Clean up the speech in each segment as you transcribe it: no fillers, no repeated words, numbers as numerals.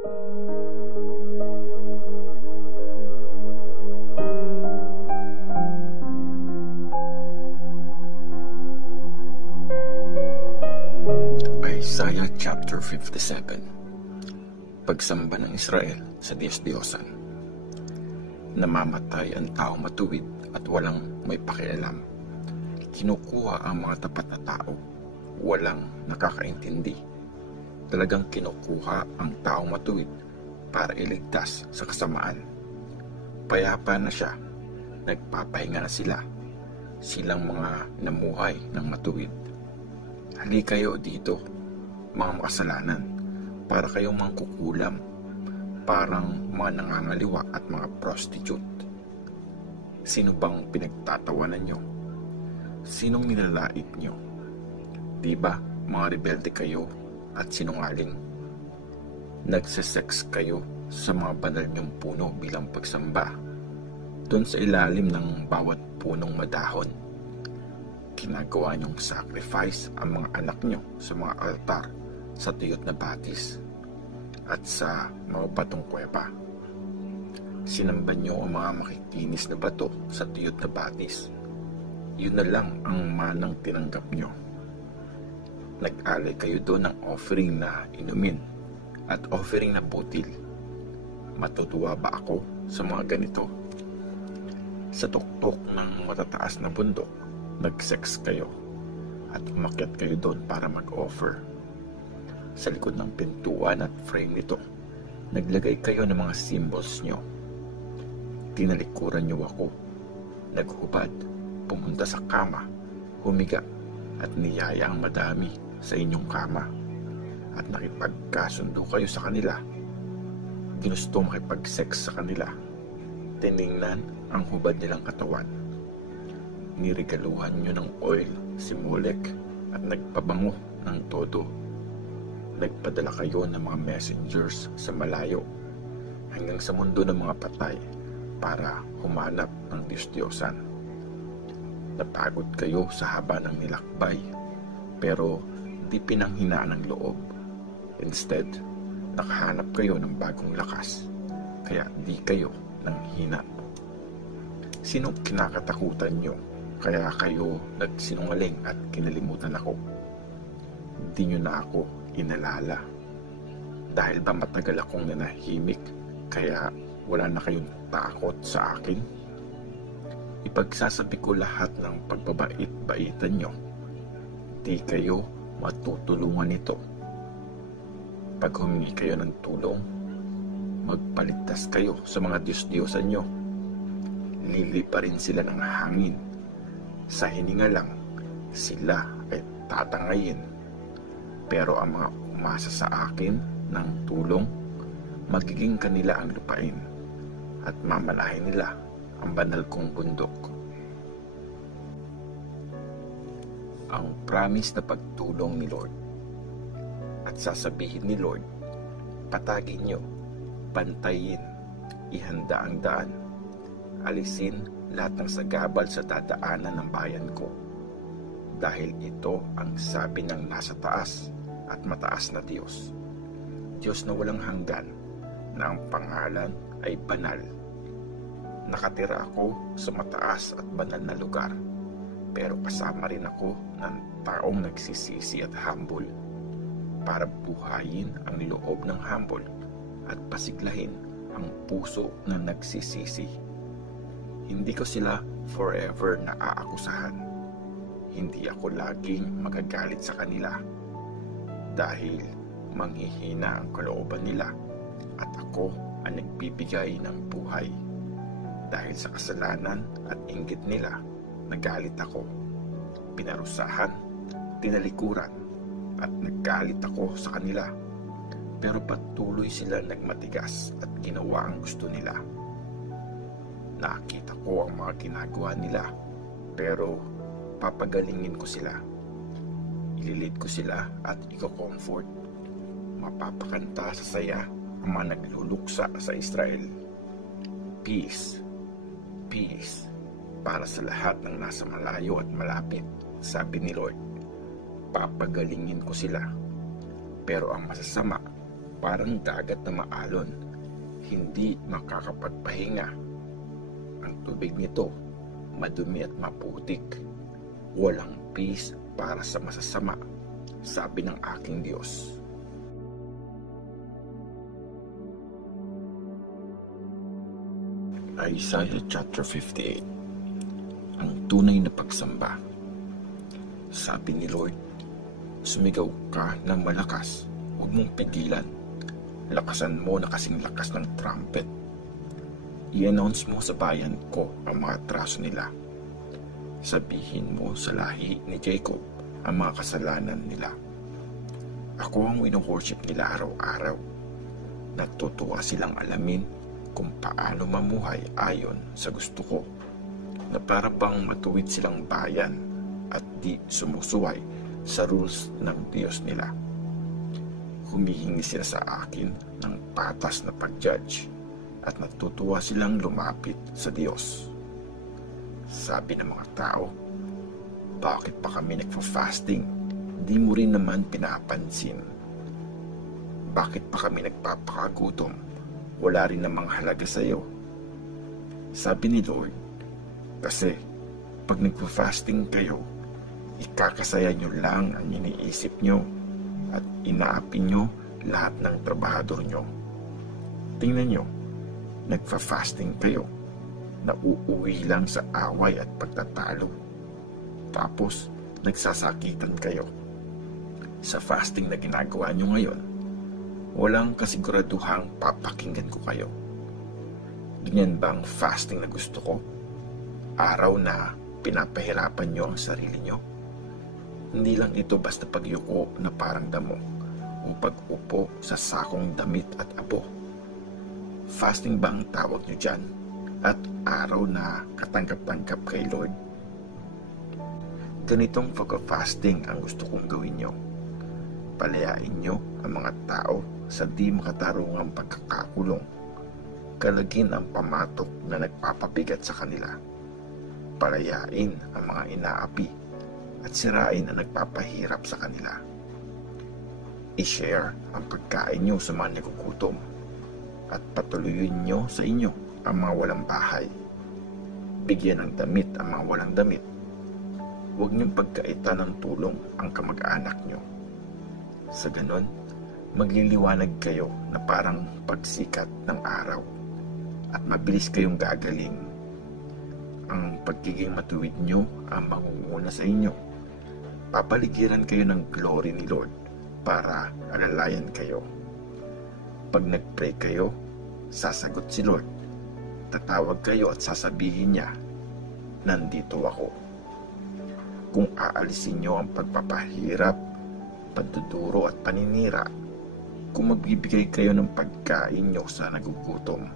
Isaiah chapter 57. Pagsamba ng Israel sa Diyos-Diyosan. Namamatay ang tao matuwid at walang may pakialam. Kinukuha ang mga tapat na tao, walang nakakaintindi. Talagang kinukuha ang tao matuwid para iligtas sa kasamaan. Payapa na siya, nagpapahinga na sila, silang mga namuhay ng matuwid. Hali kayo dito, mga makasalanan, para kayong mangkukulam, parang mga nangangaliwa at mga prostitute. Sino bang pinagtatawanan nyo? Sinong nilalait nyo? Diba mga rebelde kayo at sinungaling? Nagsesex kayo sa mga banal nyong puno bilang pagsamba, doon sa ilalim ng bawat punong madahon. Ginagawa niyong sacrifice ang mga anak niyo sa mga altar sa tuyot na batis at sa mga batong kuweba. Sinamba niyo ang mga makikinis na bato sa tuyot na batis. Yun na lang ang manang tinanggap niyo. Nag-alay kayo doon ng offering na inumin at offering na butil. Matutuwa ba ako sa mga ganito? Sa tuktok ng matataas na bundok, nag-sex kayo at umakyat kayo doon para mag-offer. Sa likod ng pintuan at frame nito, naglagay kayo ng mga symbols nyo. Tinalikuran nyo ako, naghubad, pumunta sa kama, humiga at niyaya ang madami sa inyong kama. At nakipagkasundo kayo sa kanila. Ginusto makipag-sex sa kanila. Tiningnan ang hubad nilang katawan. Niregaluhan nyo ng oil si Molek at nagpabango ng todo. Nagpadala kayo ng mga messengers sa malayo hanggang sa mundo ng mga patay para humanap ng Diyos-Diyosan. Napagod kayo sa haba ng nilakbay pero di pinanghinaan ng loob. Instead, nakahanap kayo ng bagong lakas kaya di kayo nanghina. Sinong kinakatakutan nyo kaya kayo nagsinungaling at kinalimutan ako? Di nyo na ako inalala. Dahil ba matagal akong nanahimik kaya wala na kayong takot sa akin? Ipagsasabi ko lahat ng pagbabait-baitan nyo. Di kayo matutulungan nito. Pag humingi kayo ng tulong, magpaligtas kayo sa mga Diyos-Diyosan nyo. Lilipa rin sila ng hangin. Sa hininga lang, sila ay tatangayin. Pero ang mga umasa sa akin ng tulong, magiging kanila ang lupain at mamalahin nila ang banal kong bundok. Ang promise na pagtulong ni Lord. At sasabihin ni Lord, patagin nyo, bantayin, ihanda ang daan, alisin lahat ng sagabal sa dadaanan ng bayan ko. Dahil ito ang sabi ng nasa taas at mataas na Diyos. Diyos na walang hanggan, na ang pangalan ay banal. Nakatira ako sa mataas at banal na lugar, pero kasama rin ako ng taong nagsisisi at humble, para buhayin ang loob ng humble at pasiglahin ang puso na nagsisisi. Hindi ko sila forever na aakusahan. Hindi ako laging magagalit sa kanila dahil manghihina ang kalooban nila at ako ang nagbibigay ng buhay. Dahil sa kasalanan at inggit nila, nagalit ako. Pinarusahan, tinalikuran, at naggalit ako sa kanila. Pero patuloy sila nagmatigas at ginawa ang gusto nila. Nakita ko ang mga ginagawa nila, pero papagalingin ko sila. Ililid ko sila at iko-comfort. Mapapakanta sa saya ang mga nagluluksa sa Israel. Peace, peace, para sa lahat ng nasa malayo at malapit, sabi ni Lord. Papagalingin ko sila. Pero ang masasama, parang dagat na maalon, hindi makakapagpahinga. Ang tubig nito madumi at maputik, walang peace para sa masasama, sabi ng aking Diyos. Isaiah chapter 58. Ang tunay na pagsamba. Sabi ni Lord, sumigaw ka ng malakas, huwag mong pigilan. Lakasan mo na kasing lakas ng trumpet. I-announce mo sa bayan ko ang mga traso nila. Sabihin mo sa lahi ni Jacob ang mga kasalanan nila. Ako ang wino-worship nila araw-araw. Natutuwa silang alamin kung paano mamuhay ayon sa gusto ko, na para bang matuwid silang bayan at di sumusuway sa rules ng Diyos nila. Humihingi sila sa akin ng patas na pag-judge at natutuwa silang lumapit sa Diyos. Sabi ng mga tao, bakit pa kami nagfa-fasting? Di mo rin naman pinapansin. Bakit pa kami nagpapakagutom? Wala rin namang halaga sa iyo. Sabi ni Lord, kasi pag nagpa-fasting kayo, ikakasaya nyo lang ang iniisip nyo at inaapi nyo lahat ng trabahador nyo. Tingnan nyo, nagpa-fasting kayo, nauuwi lang sa away at pagtatalo. Tapos, nagsasakitan kayo. Sa fasting na ginagawa nyo ngayon, walang kasiguraduhang papakinggan ko kayo. Ganyan ba ang fasting na gusto ko? Araw na pinapahirapan nyo ang sarili nyo. Hindi lang ito basta pagyuko na parang damo o pag-upo sa sakong damit at abo. Fasting ba ang tawag nyo dyan? At araw na katanggap-tanggap kay Lord? Ganitong pag-fasting ang gusto kong gawin nyo. Palayain nyo ang mga tao sa di makatarungang pagkakakulong. Kalagin ang pamatok na nagpapabigat sa kanila. Palayain ang mga inaapi at sirain ang nagpapahirap sa kanila. I-share ang pagkain nyo sa mga nagugutom at patuloyin nyo sa inyo ang mga walang bahay. Bigyan ng damit ang mga walang damit. Huwag niyong pagkaitan ng tulong ang kamag-anak nyo. Sa ganon, magliliwanag kayo na parang pagsikat ng araw at mabilis kayong gagaling. Ang pagiging matuwid nyo ang mangunguna sa inyo. Papaligiran kayo ng glory ni Lord para alalayan kayo. Pag nag-pray kayo, sasagot si Lord. Tatawag kayo at sasabihin niya, nandito ako. Kung aalisin nyo ang pagpapahirap, pagduduro at paninira, kung magbibigay kayo ng pagkain nyo sa nagugutom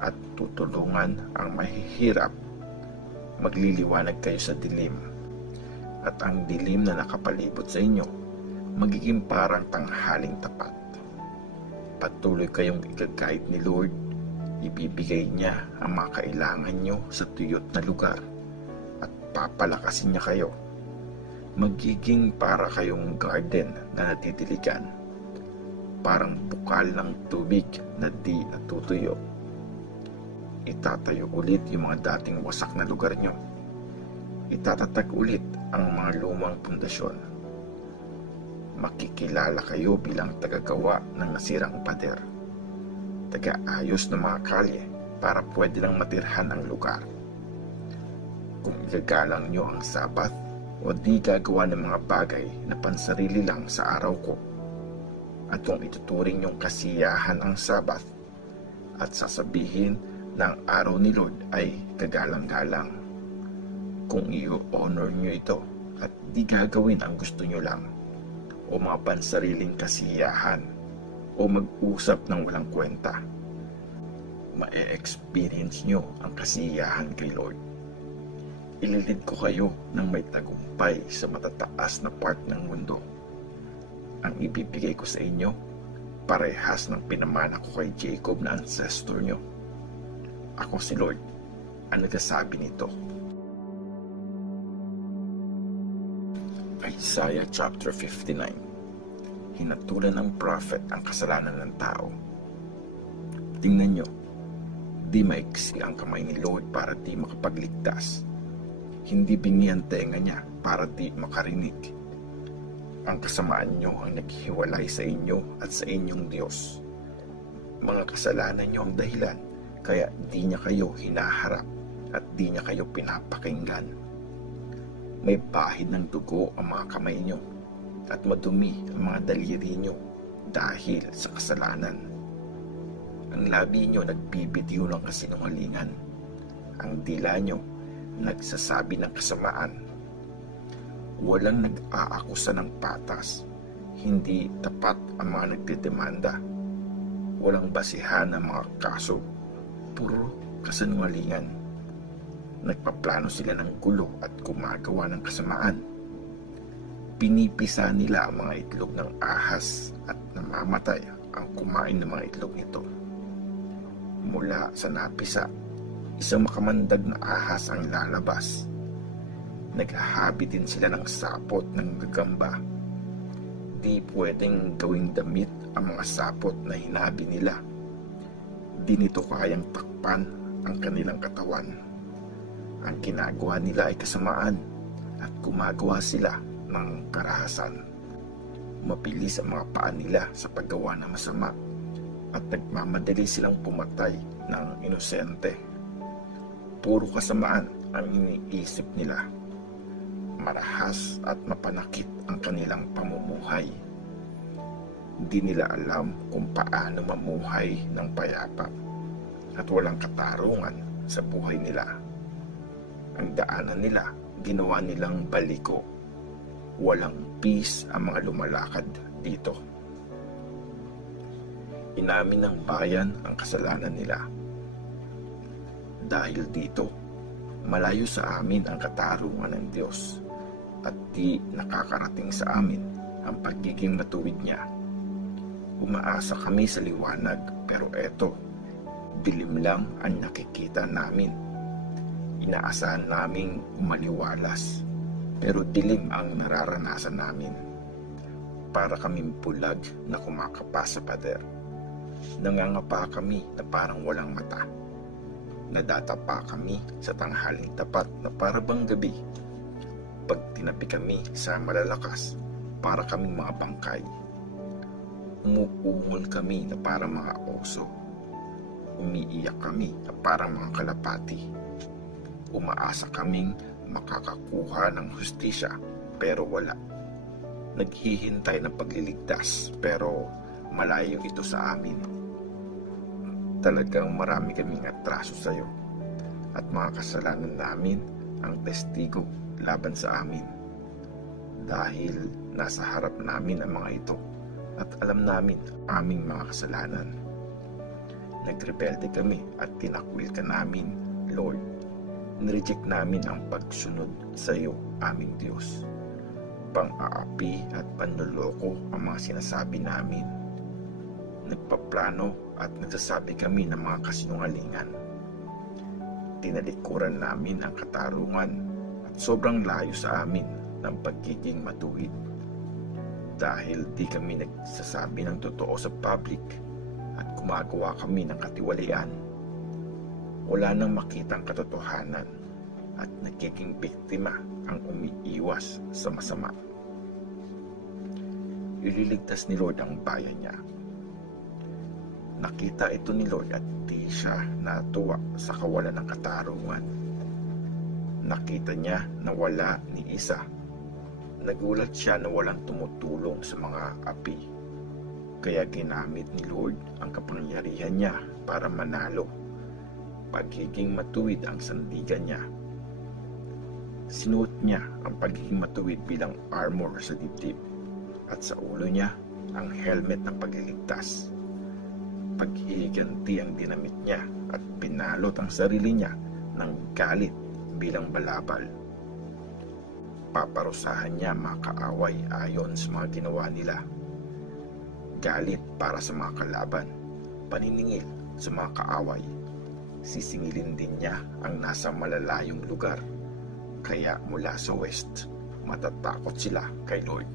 at tutulungan ang mahihirap, magliliwanag kayo sa dilim, at ang dilim na nakapalibot sa inyo magiging parang tanghaling tapat. Patuloy kayong igagayad ni Lord, ibibigay niya ang mga kailangan nyo sa tuyot na lugar at papalakasin niya kayo. Magiging para kayong garden na natitiligan, parang bukal ng tubig na di natutuyo. Itatayo ulit yung mga dating wasak na lugar nyo. Itatatag ulit ang mga lumang pundasyon. Makikilala kayo bilang tagagawa ng nasirang pader, taga-ayos ng mga kalye para pwede lang matirhan ang lugar. Kung igagalang nyo ang Sabat o di gagawa ng mga bagay na pansarili lang sa araw ko, at kung ituturing yung kasiyahan ang Sabat at sasabihin na ang araw ni Lord ay kagalang-galang, kung i-honor nyo ito at di gagawin ang gusto nyo lang o mga pansariling kasiyahan o mag-usap ng walang kwenta, ma-experience nyo ang kasiyahan kay Lord. Ililid ko kayo ng may tagumpay sa matataas na part ng mundo. Ang ibibigay ko sa inyo, parehas ng pinamana ko kay Jacob na ancestor nyo. Ako si Lord ang nagsasabi nito. Isaiah chapter 59. hinatulan ng prophet ang kasalanan ng tao. Tingnan nyo, di maiksi ang kamay ni Lord para di makapagligtas. Hindi bingi ang tenga niya para di makarinig. Ang kasamaan nyo ang naghihiwalay sa inyo at sa inyong Diyos. Mga kasalanan nyo ang dahilan kaya di niya kayo hinaharap at di niya kayo pinapakinggan. May bahid ng dugo ang mga kamay nyo at madumi ang mga daliri nyo dahil sa kasalanan. Ang labi nyo nagbibitiw ng kasinungalingan. Ang dila nyo nagsasabi ng kasamaan. Walang nag-aakusa ng patas. Hindi tapat ang mga nagdedemanda. Walang basihan ang mga kaso. Puro kasinungalingan. Nagpaplano sila ng gulo at gumagawa ng kasamaan. Pinipisa nila ang mga itlog ng ahas at namamatay ang kumain ng mga itlog nito. Mula sa napisa, isang makamandag na ahas ang lalabas. Naghahabi din sila ng sapot ng gagamba. Di pwedeng gawing damit ang mga sapot na hinabi nila. Di nito kayang takpan ang kanilang katawan. Ang ginagawa nila ay kasamaan at gumagawa sila ng karahasan. Mabilis ang mga paa nila sa paggawa ng masama at nagmamadali silang pumatay ng inosente. Puro kasamaan ang iniisip nila. Marahas at mapanakit ang kanilang pamumuhay. Hindi nila alam kung paano mamuhay ng payapa at walang katarungan sa buhay nila. Ang daanan nila, ginawa nilang baliko. Walang peace ang mga lumalakad dito. Inamin ng bayan ang kasalanan nila. Dahil dito, malayo sa amin ang katarungan ng Diyos at di nakakarating sa amin ang pagiging matuwid niya. Umaasa kami sa liwanag pero eto, dilim lang ang nakikita namin. Inaasahan naming umaliwalas pero dilim ang nararanasan namin. Para kaming bulag na kumakapa sa pader. Nangangapa kami na parang walang mata. Nadatapa kami sa tanghaling tapat na para bang gabi. Pag tinabi kami sa malalakas, para kaming mga bangkay. Umuungol kami na parang mga oso. Umiiyak kami na parang mga kalapati. Umaasa kaming makakakuha ng hustisya pero wala. Naghihintay ng pagliligtas pero malayo ito sa amin. Talagang marami kaming atraso sa iyo at mga kasalanan namin ang testigo laban sa amin. Dahil nasa harap namin ang mga ito at alam namin aming mga kasalanan. Nagrebelde kami at tinakwil ka namin, Lord. Nireject namin ang pagsunod sa iyo, aming Diyos. Pang-aapi at panloloko ang mga sinasabi namin. Nagpaplano at nagsasabi kami ng mga kasinungalingan. Tinalikuran namin ang katarungan at sobrang layo sa amin ng pagiging matuwid. Dahil di kami nagsasabi ng totoo sa public at gumagawa kami ng katiwalian. Wala nang makitang katotohanan at nagiging biktima ang umiiwas sa masama. Ililigtas ni Lord ang bayan niya. Nakita ito ni Lord at di siya natuwa sa kawalan ng katarungan. Nakita niya na wala ni isa. Nagulat siya na walang tumutulong sa mga api. Kaya ginamit ni Lord ang kapangyarihan niya para manalo. Pagiging matuwid ang sandigan niya. Sinuot niya ang pagiging matuwid bilang armor sa dibdib at sa ulo niya ang helmet ng pagliligtas. Paghihiganti ang dinamit niya at binalot ang sarili niya ng galit bilang balabal. Paparusahan niya mga kaaway ayon sa mga ginawa nila. Galit para sa mga kalaban, paniningil sa mga kaaway. Sisingilin din niya ang nasa malalayong lugar. Kaya mula sa west, matatakot sila kay Lord.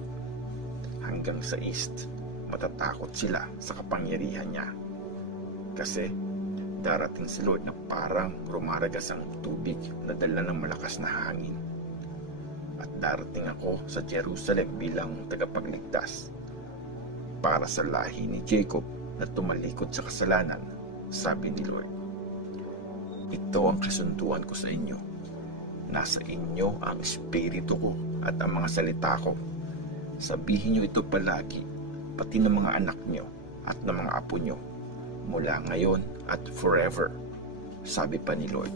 hanggang sa east, matatakot sila sa kapangyarihan niya. Kasi darating si Lord na parang rumaragas ang tubig na dala ng malakas na hangin. At darating ako sa Jerusalem bilang tagapagligtas para sa lahi ni Jacob na tumalikod sa kasalanan, sabi ni Lord. Ito ang kasunduan ko sa inyo. Nasa inyo ang espiritu ko at ang mga salita ko. Sabihin niyo ito palagi, pati ng mga anak niyo at ng mga apo niyo, mula ngayon at forever, sabi pa ni Lord.